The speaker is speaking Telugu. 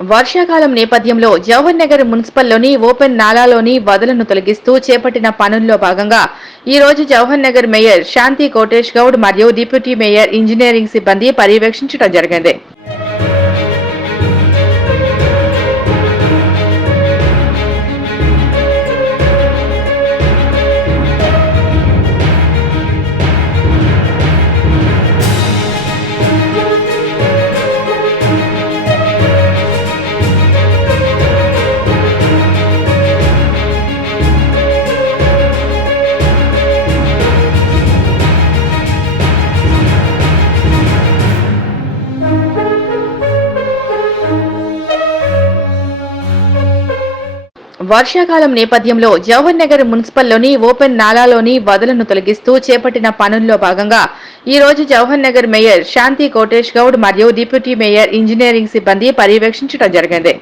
వర్షాకాలం నేపథ్యంలో జవహర్ నగర్ మున్సిపల్లోని ఓపెన్ నాలాలోని వదలను తొలగిస్తూ చేపట్టిన పనుల్లో భాగంగా ఈ రోజు జవహర్ నగర్ మేయర్ శాంతి కోటేష్ గౌడ్ మరియు డిప్యూటీ మేయర్ ఇంజనీరింగ్ సిబ్బంది పర్యవేక్షించడం జరిగింది. వర్షాకాలం నేపథ్యంలో జవహర్ నగర్ మున్సిపల్లోని ఓపెన్ నాలాలోని వదలను తొలగిస్తూ చేపట్టిన పనుల్లో భాగంగా ఈ రోజు జవహర్ నగర్ మేయర్ శాంతి కోటేష్ గౌడ్ మరియు డిప్యూటీ మేయర్ ఇంజనీరింగ్ సిబ్బంది పర్యవేక్షించడం జరిగింది.